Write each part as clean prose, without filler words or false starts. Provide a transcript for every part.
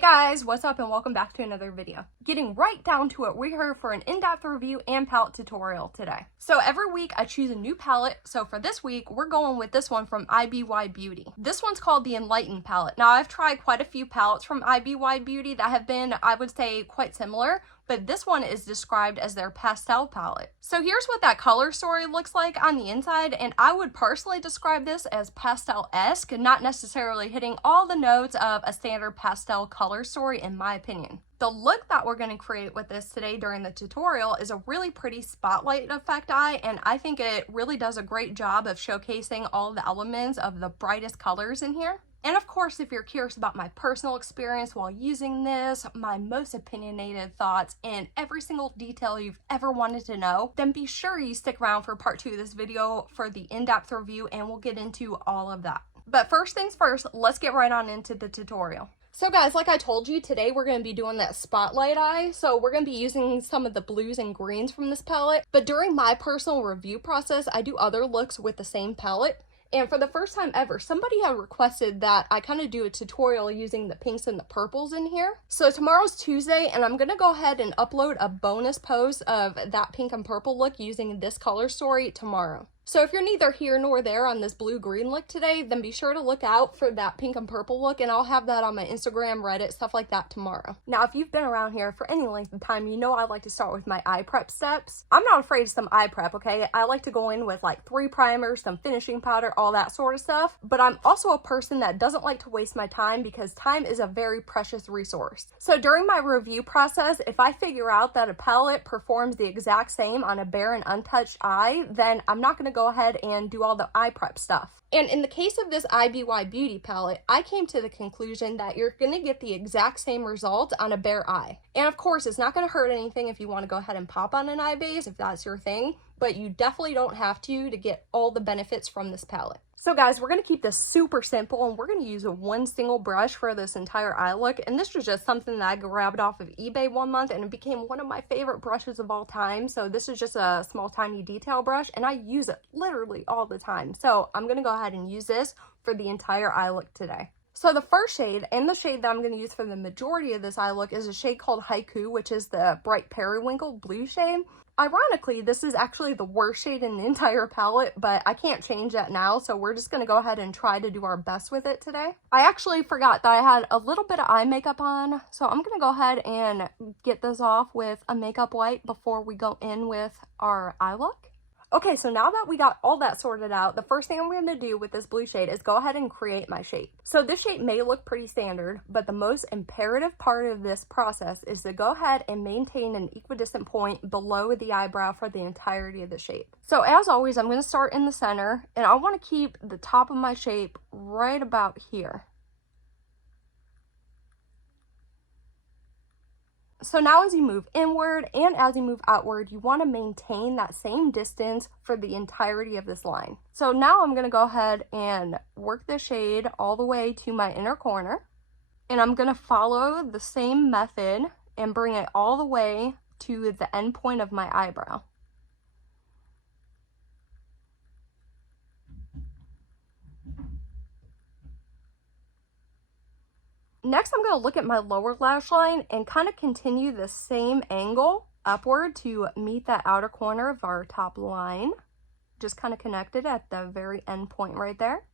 Hey guys, what's up and welcome back to another video. Getting right down to it, we're here for an in-depth review and palette tutorial today. So every week I choose a new palette, so for this week we're going with this one from IBY Beauty. This one's called the Enlighten palette. Now I've tried quite a few palettes from IBY Beauty that have been, I would say, quite similar, but this one is described as their pastel palette. So here's what that color story looks like on the inside, and I would personally describe this as pastel-esque, not necessarily hitting all the notes of a standard pastel color story in my opinion. The look that we're going to create with this today during the tutorial is a really pretty spotlight effect eye, and I think it really does a great job of showcasing all the elements of the brightest colors in here. And of course, if you're curious about my personal experience while using this, my most opinionated thoughts, and every single detail you've ever wanted to know, then be sure you stick around for part 2 of this video for the in-depth review, and we'll get into all of that. But first things first, let's get right on into the tutorial. So guys, like I told you, today we're going to be doing that spotlight eye. So we're going to be using some of the blues and greens from this palette. But during my personal review process, I do other looks with the same palette. And for the first time ever, somebody had requested that I kind of do a tutorial using the pinks and the purples in here. So tomorrow's Tuesday, and I'm going to go ahead and upload a bonus post of that pink and purple look using this color story tomorrow. So if you're neither here nor there on this blue-green look today, then be sure to look out for that pink and purple look, and I'll have that on my Instagram, Reddit, stuff like that tomorrow. Now, if you've been around here for any length of time, you know I like to start with my eye prep steps. I'm not afraid of some eye prep, okay? I like to go in with like 3 primers, some finishing powder, all that sort of stuff. But I'm also a person that doesn't like to waste my time because time is a very precious resource. So during my review process, if I figure out that a palette performs the exact same on a bare and untouched eye, then I'm not going to go ahead and do all the eye prep stuff. And in the case of this IBY Beauty palette, I came to the conclusion that you're going to get the exact same result on a bare eye. And of course, it's not going to hurt anything if you want to go ahead and pop on an eye base if that's your thing, but you definitely don't have to get all the benefits from this palette. So guys, we're going to keep this super simple, and we're going to use one single brush for this entire eye look. And this was just something that I grabbed off of eBay one month, and it became one of my favorite brushes of all time. So this is just a small, tiny detail brush, and I use it literally all the time. So I'm going to go ahead and use this for the entire eye look today. So the first shade, and the shade that I'm going to use for the majority of this eye look, is a shade called Haiku, which is the bright periwinkle blue shade. Ironically, this is actually the worst shade in the entire palette, but I can't change that now, so we're just going to go ahead and try to do our best with it today. I actually forgot that I had a little bit of eye makeup on, so I'm going to go ahead and get this off with a makeup wipe before we go in with our eye look. Okay, so now that we got all that sorted out, the first thing I'm going to do with this blue shade is go ahead and create my shape. So this shape may look pretty standard, but the most imperative part of this process is to go ahead and maintain an equidistant point below the eyebrow for the entirety of the shape. So as always, I'm going to start in the center, and I want to keep the top of my shape right about here. So now as you move inward and as you move outward, you want to maintain that same distance for the entirety of this line. So now I'm going to go ahead and work the shade all the way to my inner corner. And I'm going to follow the same method and bring it all the way to the end point of my eyebrow. Next, I'm going to look at my lower lash line and kind of continue the same angle upward to meet that outer corner of our top line. Just kind of connected at the very end point right there.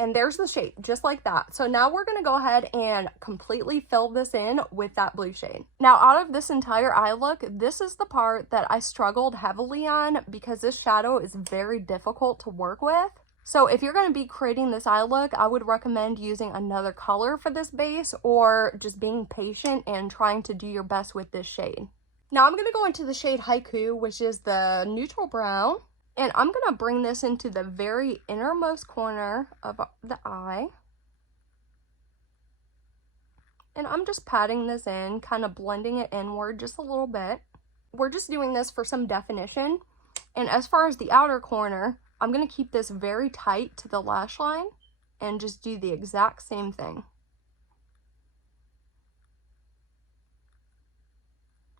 And there's the shape, just like that. So now we're going to go ahead and completely fill this in with that blue shade. Now, out of this entire eye look, this is the part that I struggled heavily on because this shadow is very difficult to work with. So if you're going to be creating this eye look, I would recommend using another color for this base or just being patient and trying to do your best with this shade. Now I'm going to go into the shade Haiku, which is the neutral brown, and I'm going to bring this into the very innermost corner of the eye. And I'm just patting this in, kind of blending it inward just a little bit. We're just doing this for some definition. And as far as the outer corner, I'm going to keep this very tight to the lash line and just do the exact same thing.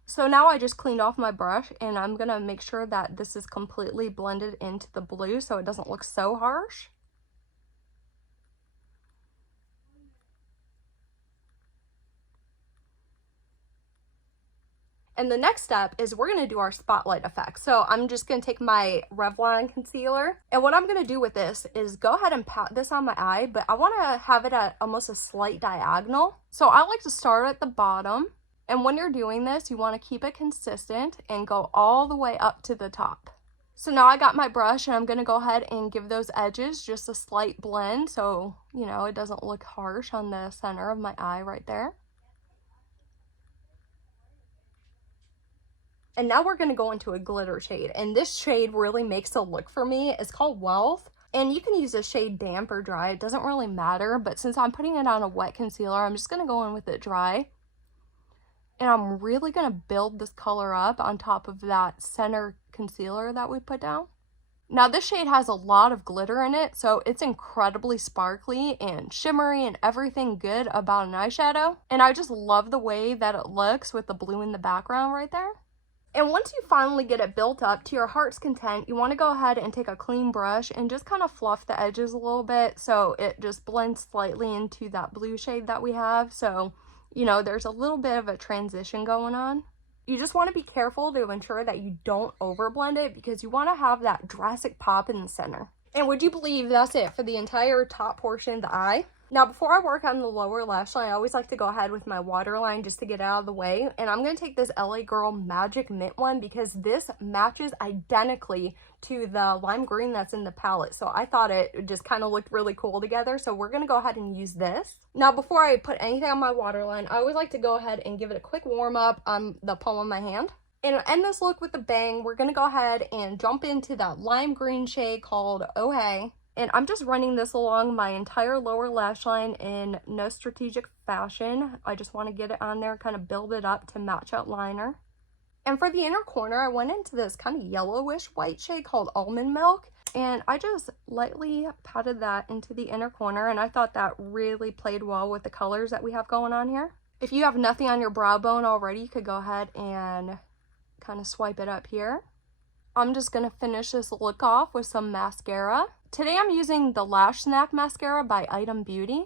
So now I just cleaned off my brush, and I'm going to make sure that this is completely blended into the blue so it doesn't look so harsh. And the next step is we're going to do our spotlight effect. So I'm just going to take my Revlon concealer. And what I'm going to do with this is go ahead and pat this on my eye, but I want to have it at almost a slight diagonal. So I like to start at the bottom. And when you're doing this, you want to keep it consistent and go all the way up to the top. So now I got my brush and I'm going to go ahead and give those edges just a slight blend so, you know, it doesn't look harsh on the center of my eye right there. And now we're going to go into a glitter shade. And this shade really makes a look for me. It's called Wealth. And you can use a shade damp or dry. It doesn't really matter. But since I'm putting it on a wet concealer, I'm just going to go in with it dry. And I'm really going to build this color up on top of that center concealer that we put down. Now this shade has a lot of glitter in it, so it's incredibly sparkly and shimmery and everything good about an eyeshadow. And I just love the way that it looks with the blue in the background right there. And once you finally get it built up to your heart's content, you want to go ahead and take a clean brush and just kind of fluff the edges a little bit so it just blends slightly into that blue shade that we have. So, you know, there's a little bit of a transition going on. You just want to be careful to ensure that you don't overblend it because you want to have that drastic pop in the center. And would you believe that's it for the entire top portion of the eye? Now, before I work on the lower lash line, I always like to go ahead with my waterline just to get it out of the way. And I'm going to take this LA Girl Magic Mint one because this matches identically to the lime green that's in the palette. So I thought it just kind of looked really cool together. So we're going to go ahead and use this. Now, before I put anything on my waterline, I always like to go ahead and give it a quick warm up on the palm of my hand. And to end this look with a bang, we're going to go ahead and jump into that lime green shade called Oh Hey. And I'm just running this along my entire lower lash line in no strategic fashion. I just want to get it on there, kind of build it up to match out liner. And for the inner corner, I went into this kind of yellowish white shade called Almond Milk. And I just lightly patted that into the inner corner. And I thought that really played well with the colors that we have going on here. If you have nothing on your brow bone already, you could go ahead and kind of swipe it up here. I'm just going to finish this look off with some mascara. Today I'm using the Lash Snack Mascara by IBY Beauty,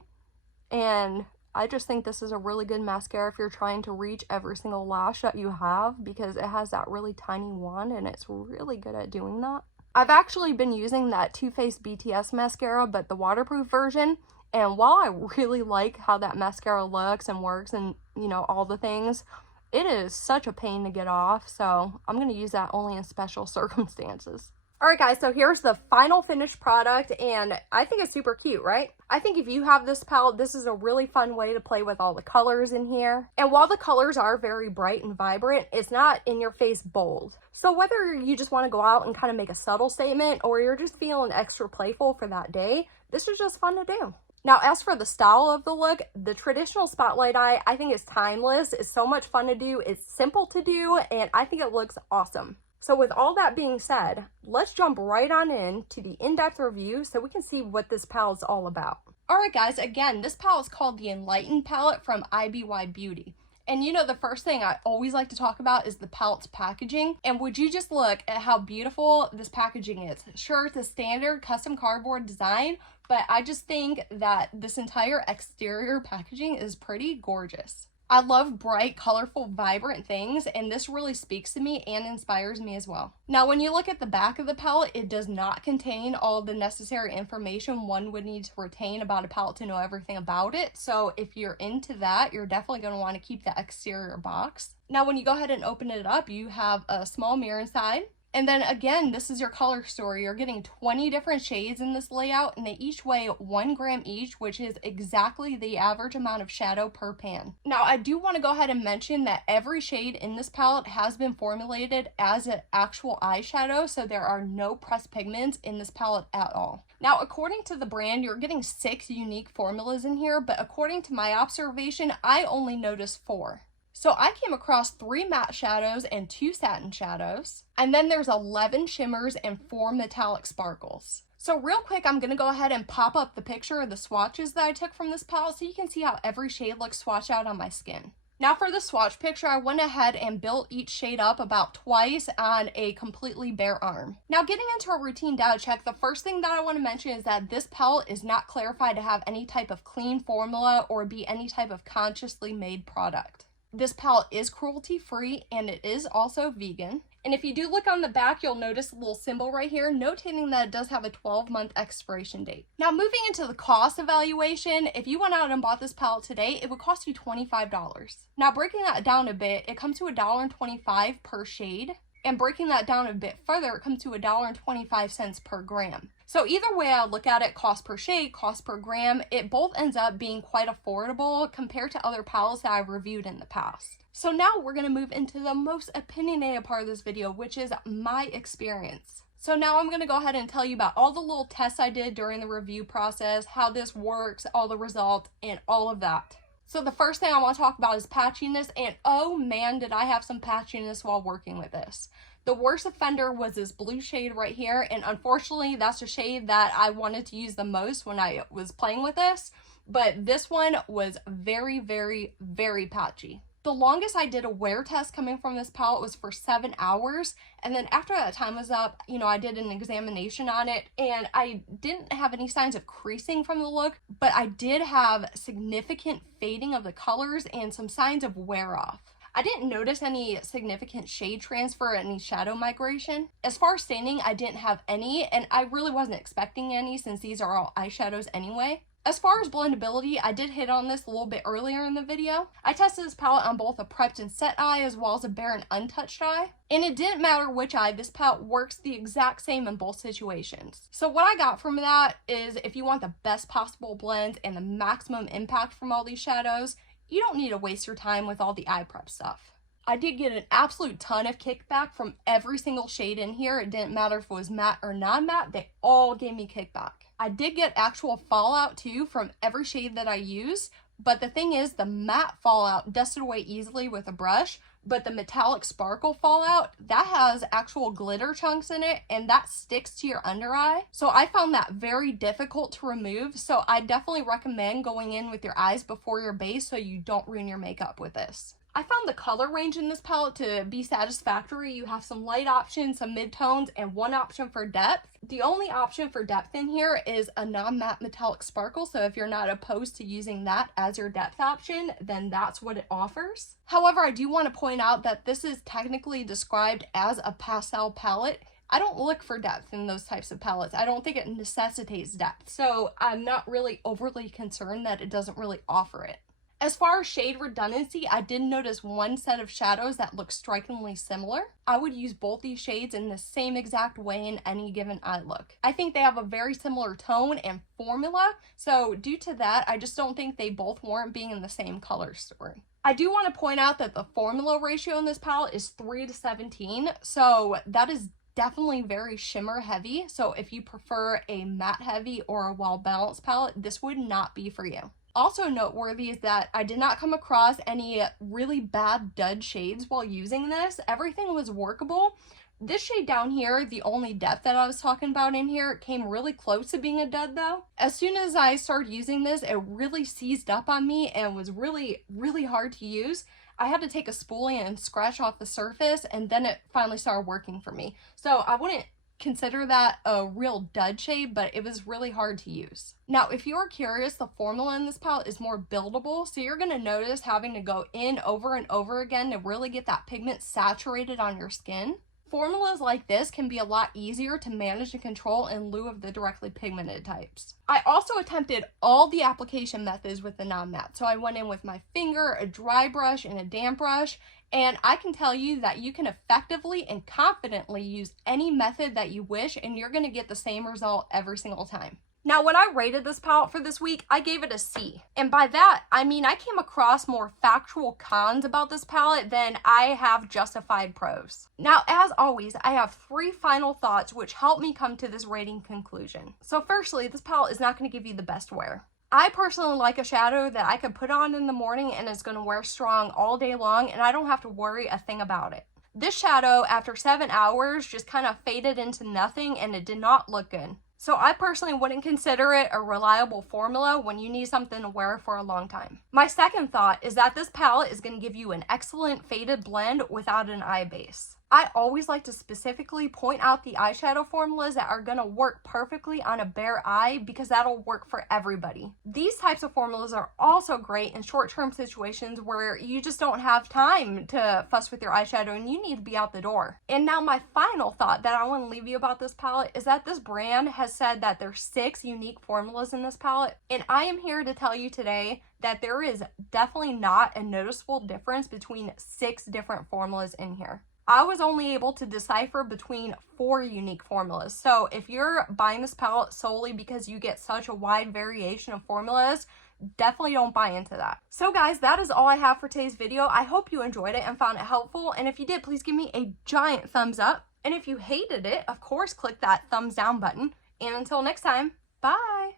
and I just think this is a really good mascara if you're trying to reach every single lash that you have because it has that really tiny wand and it's really good at doing that. I've actually been using that Too Faced BTS mascara, but the waterproof version, and while I really like how that mascara looks and works and, you know, all the things, it is such a pain to get off, so I'm going to use that only in special circumstances. Alright guys, so here's the final finished product, and I think it's super cute, right? I think if you have this palette, this is a really fun way to play with all the colors in here. And while the colors are very bright and vibrant, it's not in your face bold. So whether you just want to go out and kind of make a subtle statement, or you're just feeling extra playful for that day, this is just fun to do. Now, as for the style of the look, the traditional spotlight eye, I think is timeless. It's so much fun to do. It's simple to do, and I think it looks awesome. So with all that being said, let's jump right on in to the in-depth review so we can see what this palette's all about. Alright guys, again, this palette is called the Enlighten palette from IBY Beauty. And you know, the first thing I always like to talk about is the palette's packaging. And would you just look at how beautiful this packaging is? Sure, it's a standard custom cardboard design, but I just think that this entire exterior packaging is pretty gorgeous. I love bright, colorful, vibrant things, and this really speaks to me and inspires me as well. Now, when you look at the back of the palette, it does not contain all of the necessary information one would need to retain about a palette to know everything about it. So if you're into that, you're definitely going to want to keep the exterior box. Now, when you go ahead and open it up, you have a small mirror inside. And then again, this is your color story. You're getting 20 different shades in this layout, and they each weigh 1 gram each, which is exactly the average amount of shadow per pan. Now, I do want to go ahead and mention that every shade in this palette has been formulated as an actual eyeshadow, so there are no pressed pigments in this palette at all. Now, according to the brand, you're getting 6 unique formulas in here, but according to my observation, I only noticed 4. So I came across 3 matte shadows and 2 satin shadows. And then there's 11 shimmers and 4 metallic sparkles. So real quick, I'm going to go ahead and pop up the picture of the swatches that I took from this palette so you can see how every shade looks swatched out on my skin. Now for the swatch picture, I went ahead and built each shade up about twice on a completely bare arm. Now getting into a routine data check, the first thing that I want to mention is that this palette is not clarified to have any type of clean formula or be any type of consciously made product. This palette is cruelty-free and it is also vegan. And if you do look on the back, you'll notice a little symbol right here notating that it does have a 12-month expiration date. Now moving into the cost evaluation, if you went out and bought this palette today, it would cost you $25. Now breaking that down a bit, it comes to $1.25 per shade. And breaking that down a bit further, it comes to $1.25 per gram. So either way I look at it, cost per shade, cost per gram, it both ends up being quite affordable compared to other palettes that I've reviewed in the past. So now we're going to move into the most opinionated part of this video, which is my experience. So now I'm going to go ahead and tell you about all the little tests I did during the review process, how this works, all the results, and all of that. So the first thing I want to talk about is patchiness, and oh man, did I have some patchiness while working with this. The worst offender was this blue shade right here, and unfortunately that's the shade that I wanted to use the most when I was playing with this, but this one was very, very, very patchy. The longest I did a wear test coming from this palette was for 7 hours, and then after that time was up, I did an examination on it, and I didn't have any signs of creasing from the look, but I did have significant fading of the colors and some signs of wear off. I didn't notice any significant shade transfer or any shadow migration. As far as staining, I didn't have any, and I really wasn't expecting any since these are all eyeshadows anyway. As far as blendability, I did hit on this a little bit earlier in the video. I tested this palette on both a prepped and set eye as well as a bare and untouched eye. And it didn't matter which eye, this palette works the exact same in both situations. So what I got from that is if you want the best possible blends and the maximum impact from all these shadows, you don't need to waste your time with all the eye prep stuff. I did get an absolute ton of kickback from every single shade in here. It didn't matter if it was matte or non-matte, they all gave me kickback. I did get actual fallout too from every shade that I use, but the thing is the matte fallout dusted away easily with a brush, but the metallic sparkle fallout, that has actual glitter chunks in it and that sticks to your under eye. So I found that very difficult to remove, so I definitely recommend going in with your eyes before your base so you don't ruin your makeup with this. I found the color range in this palette to be satisfactory. You have some light options, some mid-tones, and one option for depth. The only option for depth in here is a non-matte metallic sparkle, so if you're not opposed to using that as your depth option, then that's what it offers. However, I do want to point out that this is technically described as a pastel palette. I don't look for depth in those types of palettes. I don't think it necessitates depth, so I'm not really overly concerned that it doesn't really offer it. As far as shade redundancy, I did notice one set of shadows that look strikingly similar. I would use both these shades in the same exact way in any given eye look. I think they have a very similar tone and formula, so due to that, I just don't think they both warrant being in the same color story. I do want to point out that the formula ratio in this palette is 3:17, so that is definitely very shimmer heavy. So if you prefer a matte heavy or a well-balanced palette, this would not be for you. Also noteworthy is that I did not come across any really bad dud shades while using this. Everything was workable. This shade down here, the only depth that I was talking about in here, came really close to being a dud though. As soon as I started using this, it really seized up on me and was really, really hard to use. I had to take a spoolie and scratch off the surface, and then it finally started working for me. So I wouldn't consider that a real dud shade, but it was really hard to use. Now, if you're curious, the formula in this palette is more buildable, so you're going to notice having to go in over and over again to really get that pigment saturated on your skin. Formulas like this can be a lot easier to manage and control in lieu of the directly pigmented types. I also attempted all the application methods with the non-matte. So I went in with my finger, a dry brush, and a damp brush, and I can tell you that you can effectively and confidently use any method that you wish, and you're going to get the same result every single time. Now, when I rated this palette for this week, I gave it a C. And by that, I mean I came across more factual cons about this palette than I have justified pros. Now, as always, I have 3 final thoughts which help me come to this rating conclusion. So firstly, this palette is not going to give you the best wear. I personally like a shadow that I could put on in the morning and it's going to wear strong all day long, and I don't have to worry a thing about it. This shadow, after 7 hours, just kind of faded into nothing and it did not look good. So I personally wouldn't consider it a reliable formula when you need something to wear for a long time. My second thought is that this palette is going to give you an excellent faded blend without an eye base. I always like to specifically point out the eyeshadow formulas that are gonna work perfectly on a bare eye because that'll work for everybody. These types of formulas are also great in short-term situations where you just don't have time to fuss with your eyeshadow and you need to be out the door. And now my final thought that I want to leave you about this palette is that this brand has said that there's 6 unique formulas in this palette, and I am here to tell you today that there is definitely not a noticeable difference between 6 different formulas in here. I was only able to decipher between 4 unique formulas. So if you're buying this palette solely because you get such a wide variation of formulas, definitely don't buy into that. So guys, that is all I have for today's video. I hope you enjoyed it and found it helpful. And if you did, please give me a giant thumbs up. And if you hated it, of course, click that thumbs down button. And until next time, bye.